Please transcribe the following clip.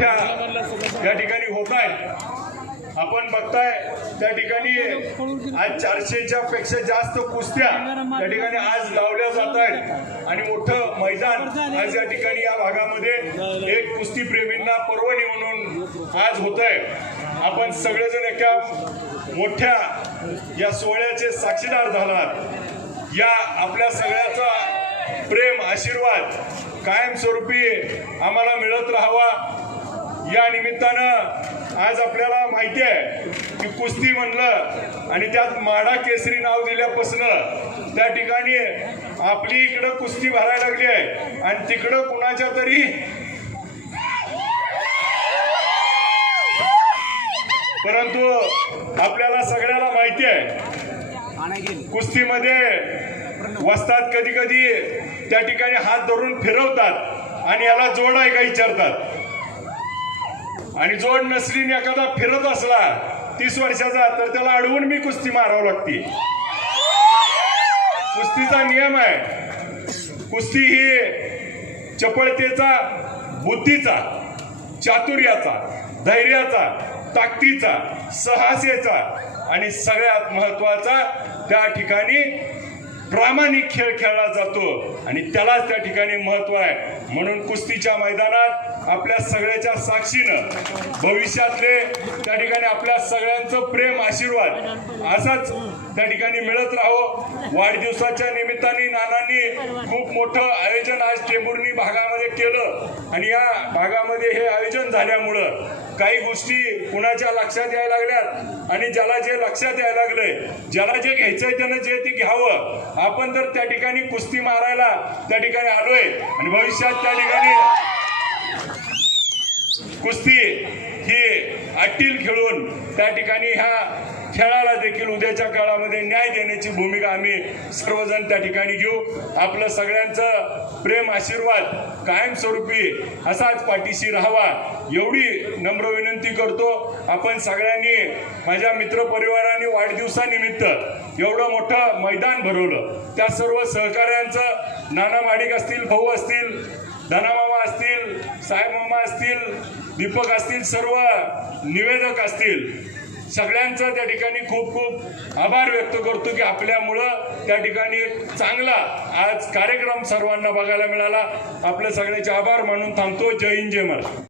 मोठ्या या ठिकाणी होत आहेत आपण बघताय त्या ठिकाणी आज चारशेच्या पेक्षा जास्त कुस्त्या त्या ठिकाणी आज लावल्या जात आहेत. आणि मोठं मैदान आज या ठिकाणी या भागामध्ये एक कुस्ती प्रेमींना पर्वणी म्हणून आज होत आहे. आपण सगळेजण एका मोठ्या या सोहळ्याचे साक्षीदार झालात. या आपल्या सगळ्याचा प्रेम आशीर्वाद कायमस्वरूपी आम्हाला मिळत राहावा. या निमित्तानं आज आपल्याला माहिती आहे की कुस्ती म्हणलं आणि त्यात माडा केसरी नाव दिल्यापासनं त्या ठिकाणी आपली इकडं कुस्ती भरायला लागली आहे. आणि तिकडं कुणाच्या तरी परंतु आपल्याला सगळ्याला माहिती आहे. कुस्तीमध्ये वस्तात कधी कधी त्या ठिकाणी हात धरून फिरवतात आणि याला जोड आहे का विचारतात. आणि जोड नसरीने एखादा फिरत असला तीस वर्षाचा तर त्याला अडवून मी कुस्ती मारावं लागते. कुस्तीचा नियम आहे. कुस्ती ही चपळतेचा बुद्धीचा चातुर्याचा धैर्याचा ताकदीचा साहसेचा आणि सगळ्यात महत्त्वाचा त्या ठिकाणी प्रामाणिक खेळ खेळला जातो आणि त्यालाच त्या ठिकाणी महत्त्व आहे. म्हणून कुस्तीच्या मैदानात आपल्या सगळ्याच्या साक्षीनं भविष्यातले त्या ठिकाणी आपल्या सगळ्यांचं प्रेम आशीर्वाद असाच त्या ठिकाणी मिळत राहो. वाढदिवसाच्या निमित्ताने नानांनी खूप मोठं आयोजन आज टेंभुर्णी भागामध्ये केलं आणि या भागामध्ये हे आयोजन झाल्यामुळं काही गोष्टी कुणाच्या लक्षात यायला लागल्यात आणि ज्याला जे लक्षात यायला लागलंय ज्याला जे घ्यायचंय त्यानं जे ते घ्यावं. आपण तर त्या ठिकाणी कुस्ती मारायला त्या ठिकाणी आलोय आणि भविष्यात त्या ठिकाणी कुस्ती ही अट्टील खेळून त्या ठिकाणी ह्या खेळाला देखील उद्याच्या काळामध्ये न्याय देण्याची भूमिका आम्ही सर्वजण त्या ठिकाणी घेऊ. आपलं सगळ्यांचं प्रेम आशीर्वाद कायमस्वरूपी असाच पाठीशी राहावा एवढी नम्र विनंती करतो. आपण सगळ्यांनी माझ्या मित्रपरिवाराने वाढदिवसानिमित्त एवढं मोठं मैदान भरवलं. त्या सर्व सहकाऱ्यांचं नाना माडिक असतील भाऊ असतील धनामामा असतील साहेबमामा असतील दीपक असतील सर्व निवेदक असतील सगळ्यांचं त्या ठिकाणी खूप खूप आभार व्यक्त करतो की आपल्यामुळं त्या ठिकाणी एक चांगला आज कार्यक्रम सर्वांना बघायला मिळाला. आपल्या सगळ्याचे आभार मानून थांबतो. जय हिंद जय महाराज